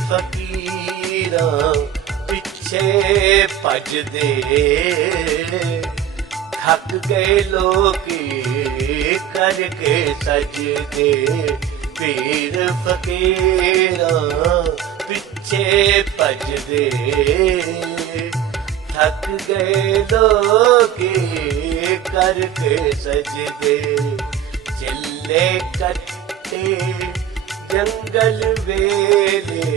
ਫਕੀਰਾਂ ਪਿੱਛੇ ਭਜਦੇ, ਥੱਕ ਗਏ ਲੋਕੀ ਕਰਕੇ ਸਜਦੇ। ਪੀਰ ਫਕੀਰਾਂ ਪਿੱਛੇ ਭਜਦੇ, ਥੱਕ ਗਏ ਲੋਕੀ ਕਰਕੇ ਸਜਦੇ। ਚੱਲੇ ਕੱਟੇ ਜੰਗਲ ਵੇਲੇ,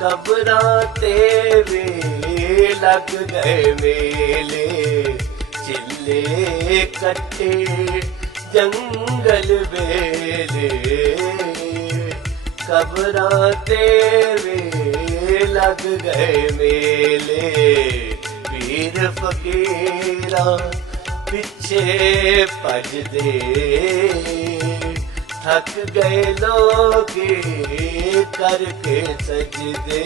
ਕਬਰਾਂ ਤੇ ਵੀ ਲੱਗ ਗਏ ਮੇਲੇ। ਚੱਲੇ ਕੱਟੇ ਜੰਗਲ ਵੇਲੇ, ਕਬਰਾਂ ਤੇ ਵੀ ਲੱਗ ਗਏ ਮੇਲੇ। ਪੀਰ ਫਕੀਰਾਂ ਪਿੱਛੇ ਭਜਦੇ, ਥੱਕ ਗਏ ਲੋਕੀ ਕਰਕੇ ਸਜਦੇ।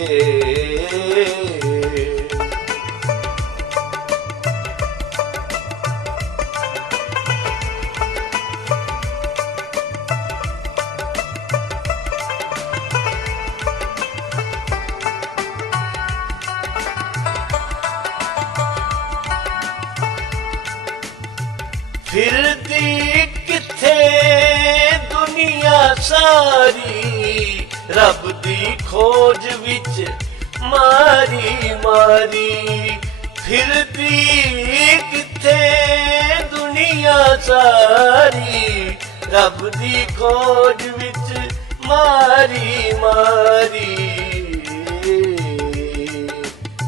ਫਿਰਦੀ ਕਿੱਥੇ ਦੁਨੀਆ ਸਾਰੀ, ਰੱਬ ਦੀ ਖੋਜ ਵਿੱਚ ਮਾਰੀ ਮਾਰੀ। ਫਿਰਦੀ ਕਿੱਥੇ ਦੁਨੀਆ ਸਾਰੀ, ਰੱਬ ਦੀ ਖੋਜ ਵਿੱਚ ਮਾਰੀ ਮਾਰੀ।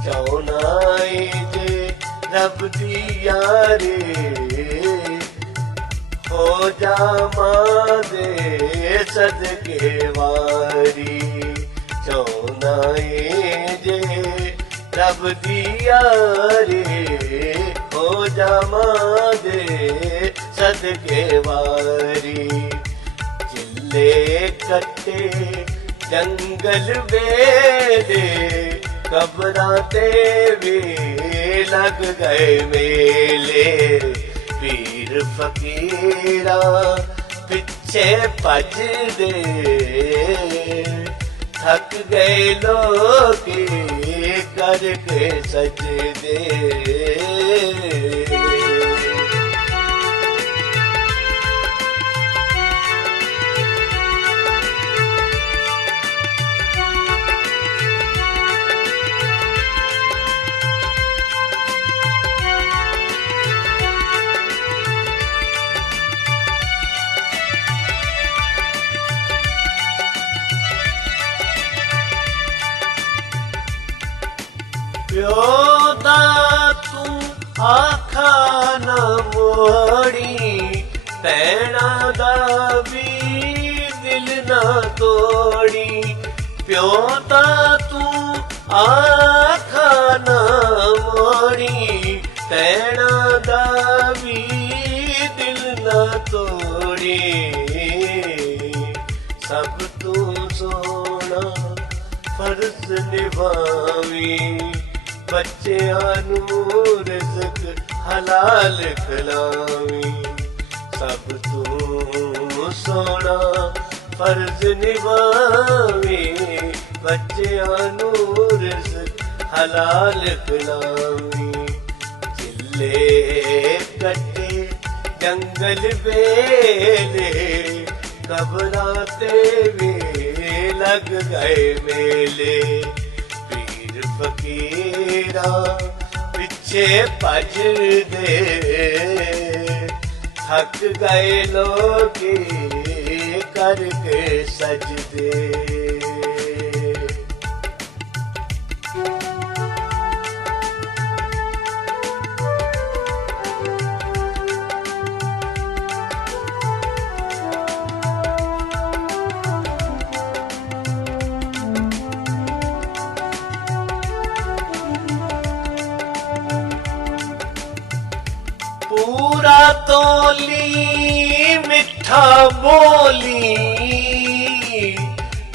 ਚਾਹੁੰਦਾ ਏ ਜੇ ਰੱਬ ਦੀ ਯਾਰੀ, ਹੋ ਜਾਵਾਂ ਦੇ ਸਦਕੇ ਵਾਰੀ। ਚਾਹੁੰਦਾ ਏ ਜੇ ਰੱਬ ਦੀ ਯਾਰੀ, ਹੋ ਜਾਵਾਂ ਦੇ ਸਦਕੇ ਵਾਰੀ। ਚੱਲੇ ਕੱਟੇ ਜੰਗਲ ਵੇਲੇ, ਕਬਰਾਂ ਤੇ ਵੀ ਲੱਗ ਗਏ ਮੇਲੇ। ਪੀਰ ਫਕੀਰਾਂ ਪਿੱਛੇ ਭਜਦੇ, ਥੱਕ ਗਏ ਲੋਕੀ ਕਰਕੇ ਸਜਦੇ। ਪਿਓ ਦਾ ਤੂੰ ਆਖਾਂ ਨਾ ਮੋੜੀ, ਭੈਣਾਂ ਦਾ ਵੀ ਦਿਲ ਨਾ ਤੋੜੀ। ਪਿਓ ਦਾ ਤੂੰ ਆਖਾਂ ਨਾ ਮੋੜੀ, ਭੈਣਾਂ ਦਾ ਵੀ ਦਿਲ ਨਾ ਤੋੜੀ। ਸਭ ਤੋਂ ਸੋਹਣਾ ਫਰਜ਼ ਨਿਭਾਵੀਂ, ਬੱਚਿਆਂ ਨੂੰ ਰਿਜ਼ਕ ਹਲਾਲ ਖਿਲਾਵੀਂ। ਸਭ ਤੋਂ ਸੋਹਣਾ ਫਰਜ਼ ਨਿਭਾਵੀਂ, ਬੱਚਿਆਂ ਨੂੰ ਰਿਜ਼ਕ ਹਲਾਲ ਖਿਲਾਵੀਂ। ਚੱਲੇ ਕੱਟੇ ਜੰਗਲ ਵੇਲੇ, ਕਬਰਾਂ ਤੇ ਵੀ ਲੱਗ ਗਏ ਮੇਲੇ। ਪੀਰ ਫਕੀਰਾਂ ਪਿੱਛੇ ਭਜਦੇ, ਥੱਕ ਗਏ ਲੋਕੀ ਕਰਕੇ ਸਜਦੇ। ਪੂਰਾ ਤੋਲੀ ਮਿੱਠਾ ਬੋਲੀ,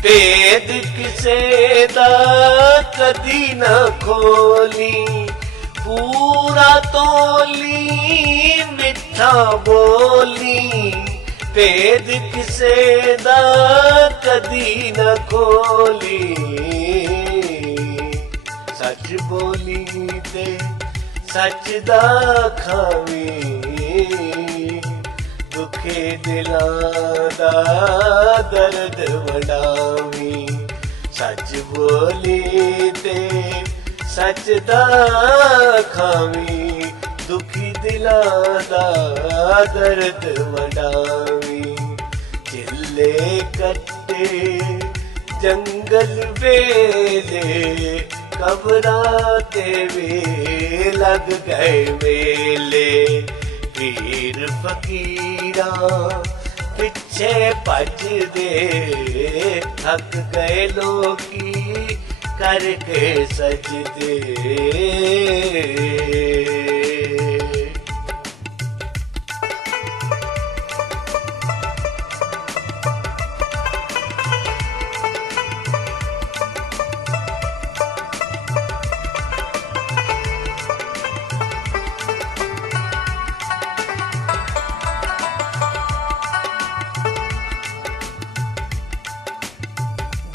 ਭੇਦ ਕਿਸੇ ਦਾ ਕਦੀ ਨਾ ਖੋਲੀ। ਪੂਰਾ ਤੋਲੀ ਮਿੱਠਾ ਬੋਲੀ, ਭੇਦ ਕਿਸੇ ਦਾ ਕਦੀ ਨਾ ਖੋਲੀ, ਸੱਚ ਬੋਲੀ ਤੇ ਸੱਚ ਦਾ ਖਾਵੀਂ, ਦੁਖੇ ਦਿਲਾਂ ਦਾ ਦਰਦ ਵੰਡਾਵੀਂ। ਸੱਚ ਬੋਲੀ ਤੇ ਸੱਚ ਦਾ ਖਾਵੀਂ, ਦੁਖੀ ਦਿਲਾਂ ਦਾ ਦਰਦ ਵੰਡਾਵੀਂ। ਚਿੱਲੇ ਕੱਟੇ ਜੰਗਲ ਵੇਲੇ, ਕਬਰਾਂ ਤੇ ਵੀ ਲੱਗ ਗਏ ਮੇਲੇ। ਪੀਰ ਫਕੀਰਾਂ ਪਿੱਛੇ ਭੱਜਦੇ, ਥੱਕ ਗਏ ਲੋਕੀ ਕਰਕੇ ਸਜਦੇ।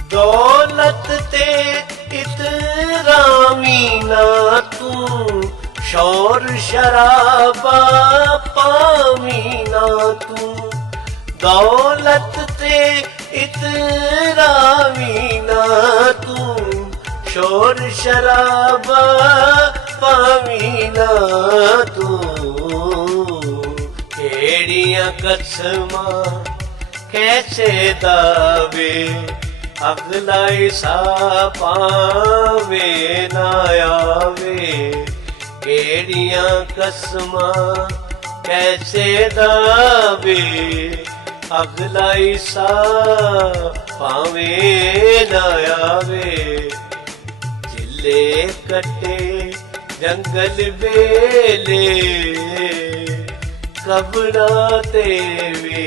ਦੌਲਤ ਤੇ ਇਤਰਾਮੀ ਨਾ ਤੂੰ, ਸ਼ੌਰ ਸ਼ਰਾਬਾ ਪਾਵੀ ਨਾ ਤੂੰ। ਦੌਲਤ ਤੇ ਇਤਰਾਮੀ ਨਾ ਤੂੰ, ਸ਼ੌਰ ਸ਼ਰਾਬਾ ਪਾਵੀ ਨਾ ਤੂੰ। ਕਿਹੜੀਆਂ ਕਸਮਾਂ ਕੈਸੇ ਦਾਵੇ, ਅਗਲਾ ਹਿੱਸਾ ਪਾਵੇ ਨਾ ਆਵੇ। ਕਿਹੜੀਆਂ ਕਸਮਾਂ ਕੈਸੇ ਦਾਵੇ, ਅਗਲਾ ਹਿੱਸਾ ਪਾਵੇ ਨਾ ਆਵੇ। ਚਿੱਲੇ ਕੱਟੇ ਜੰਗਲ ਵੇਲੇ, ਕਬਰਾਂ ਤੇ ਵੀ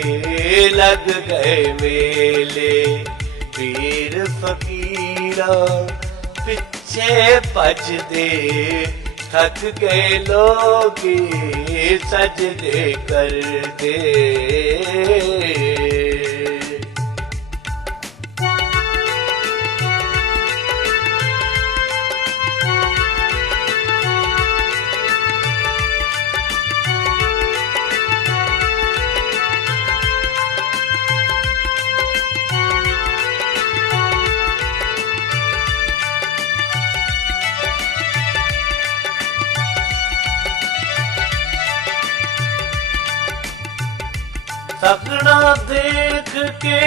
ਲੱਗ ਗਏ ਮੇਲੇ। ਪੀਰ ਫਕੀਰਾਂ ਪਿੱਛੇ ਭੱਜਦੇ, ਥੱਕ ਗਏ ਲੋਕੀ ਸਜਦੇ ਕਰਦੇ। ਤਕੜਾ ਦੇਖ ਕੇ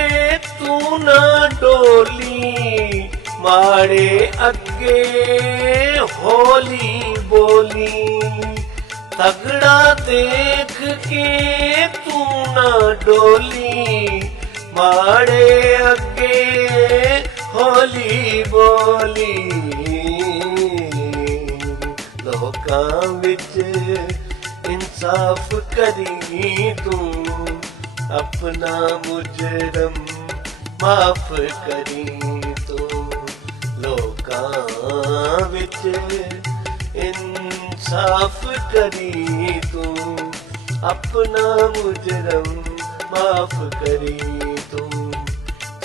ਤੂੰ ਨਾ ਡੋਲੀ, ਮਾੜੇ ਅੱਗੇ ਹੌਲੀ ਬੋਲੀ। ਤਗੜਾ ਦੇਖ ਕੇ ਤੂੰ ਨਾ ਡੋਲੀ, ਮਾੜੇ ਅੱਗੇ ਹੌਲੀ ਬੋਲੀ। ਲੋਕਾਂ ਵਿੱਚ ਇਨਸਾਫ ਕਰੀ ਤੂੰ, अपना मुजरम माफ करी तू। लोकां विच इंसाफ करी तू, अपना मुजरम माफ करी तू।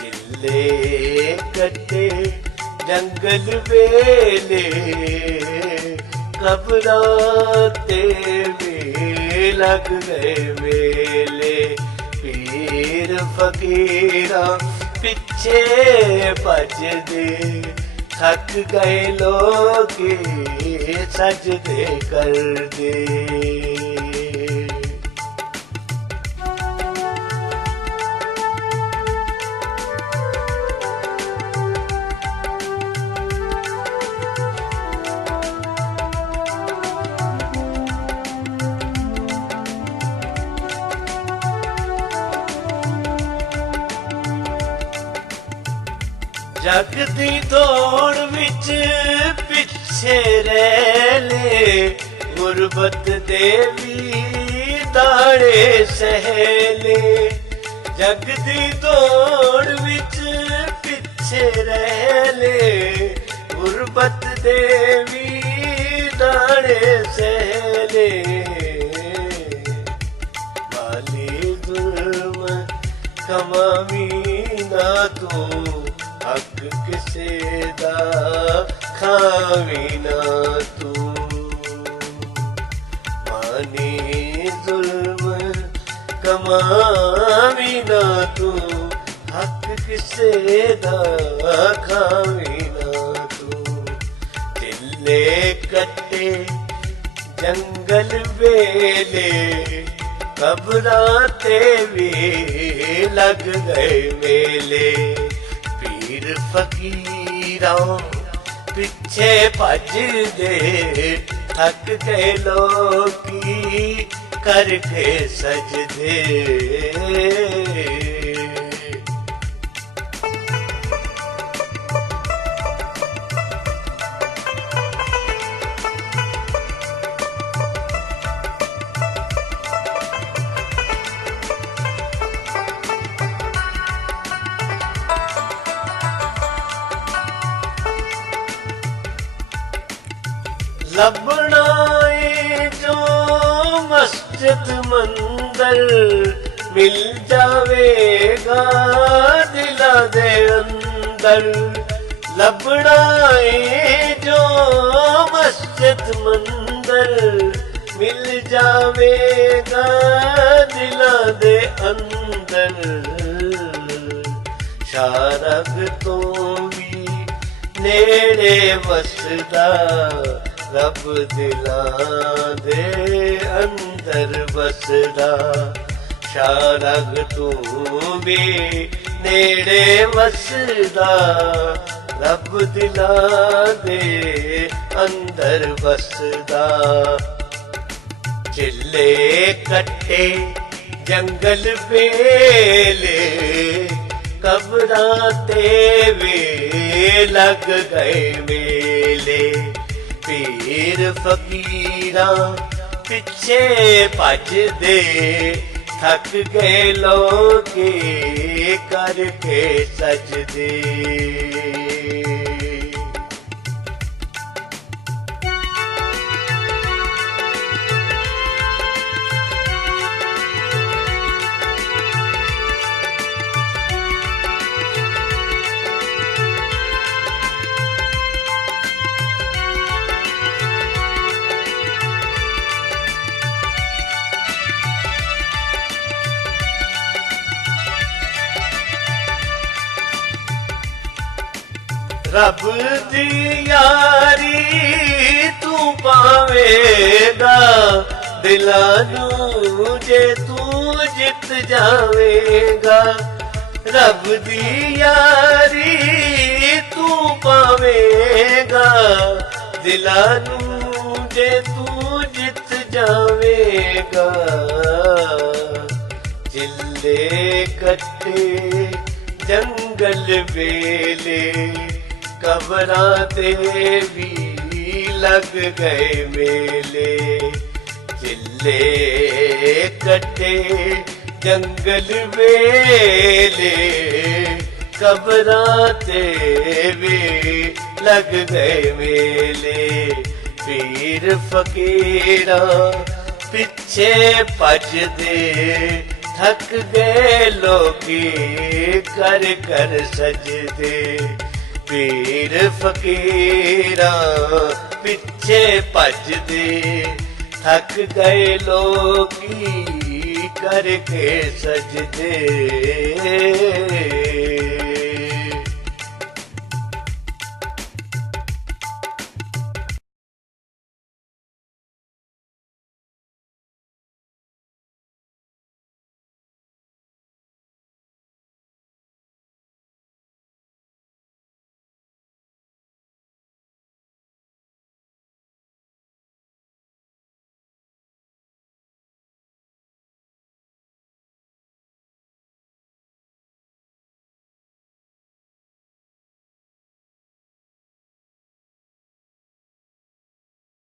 चिल्ले कटे जंगल वेले, कबरां ते भी लग गए मेले। ਪੀਰ ਫਕੀਰਾਂ ਪਿੱਛੇ ਭੱਜਦੇ, ਥੱਕ ਗਏ ਲੋਕੀ ਸਜਦੇ ਕਰਦੇ। ਜਗ ਦੀ ਦੌੜ ਵਿੱਚ ਪਿੱਛੇ ਰਹਿ ਲੈ, ਗੁਰਬਤ ਦੇ ਵੀ ਦਾੜੇ ਸਹਿ ਲੈ। ਜਗ ਦੀ ਦੌੜ ਵਿੱਚ ਪਿੱਛੇ ਰਹਿ ਲੈ, ਗੁਰਬਤ ਦੇ ਵੀ ਦਾੜੇ ਸਹਿ ਲੈ। ਵਾਲੀ ਦੁਰਮਨ ਕਮਾਵੀਂ ਨਾ ਤੂੰ, ਹੱਕ ਕਿਸੇ ਦਾ ਖਾਵੀਂ ਨਾ ਤੂੰ। ਮਾਨੀ ਜ਼ੁਲਮ ਕਮਾਵੀਂ ਨਾ ਤੂੰ, ਹੱਕ ਕਿਸੇ ਦਾ ਖਾਵੀਂ ਨਾ ਤੂੰ। ਢਿੱਲੇ ਕੱਟੇ ਜੰਗਲ ਵੇਲੇ, ਕਬਰਾਂ ਤੇ ਵੀ ਲੱਗ ਗਏ ਮੇਲੇ। ਪੀਰ ਫਕੀਰਾਂ ਪਿੱਛੇ ਭੱਜਦੇ, ਥੱਕ ਗਏ ਲੋਕੀ ਕਰਕੇ ਸਜਦੇ। ਲੱਭਣਾ ਏ ਜੋ ਮਸਜਿਦ ਮੰਦਰ, ਮਿਲ ਜਾਵੇਗਾ ਦਿਲਾਂ ਦੇ ਅੰਦਰ। ਲੱਭਣਾ ਏ ਜੋ ਮਸਜਿਦ ਮੰਦਰ, ਮਿਲ ਜਾਵੇਗਾ ਦਿਲਾਂ ਦੇ ਅੰਦਰ। ਸ਼ਾਰਗ ਤੋਂ ਵੀ ਨੇੜੇ ਵਸਦਾ, ਰੱਬ ਦਿਲਾਂ ਦੇ ਅੰਦਰ ਵਸਦਾ। ਸ਼ਾਰਗ ਤੂੰ ਵੀ ਨੇੜੇ ਵਸਦਾ, ਰੱਬ ਦਿਲਾਂ ਦੇ ਅੰਦਰ ਵਸਦਾ। ਢਿੱਲੇ ਕੱਟੇ ਜੰਗਲ ਵੇਲੇ, ਕਬਰਾਂ ਤੇ ਵੀ ਲੱਗ ਗਏ ਮੇਲੇ। ਪੀਰ ਫਕੀਰਾਂ ਪਿੱਛੇ ਭੱਜਦੇ, ਥੱਕ ਗਏ ਲੋਕੀ ਕਰਕੇ ਸਜਦੇ। ਰੱਬ ਦੀ ਯਾਰੀ ਤੂੰ ਪਾਵੇਂਗਾ, ਦਿਲਾਂ ਨੂੰ ਜੇ ਤੂੰ ਜਿੱਤ ਜਾਵੇਂਗਾ। ਰੱਬ ਦੀ ਯਾਰੀ ਤੂੰ ਪਾਵੇਂਗਾ, ਦਿਲਾਂ ਨੂੰ ਜੇ ਤੂੰ ਜਿੱਤ ਜਾਵੇਂਗਾ। ਢਿੱਲੇ ਕੱਟੇ ਜੰਗਲ ਵੇਲੇ, ਕਬਰਾਂ ਤੇ ਵੀ ਲੱਗ ਗਏ ਮੇਲੇ। ਢਿੱਲੇ ਕੱਟੇ ਜੰਗਲ ਵੇਲੇ, ਕਬਰਾਂ ਤੇ ਵੀ ਲੱਗ ਗਏ ਮੇਲੇ। ਪੀਰ ਫਕੀਰਾਂ ਪਿੱਛੇ ਭੱਜਦੇ, ਥੱਕ ਗਏ ਲੋਕੀ ਕਰ ਕਰ ਸਜਦੇ। ਪੀਰ ਫਕੀਰਾਂ ਪਿੱਛੇ ਭੱਜਦੇ, ਥੱਕ ਗਏ ਲੋਕੀ ਕਰਕੇ ਸਜਦੇ।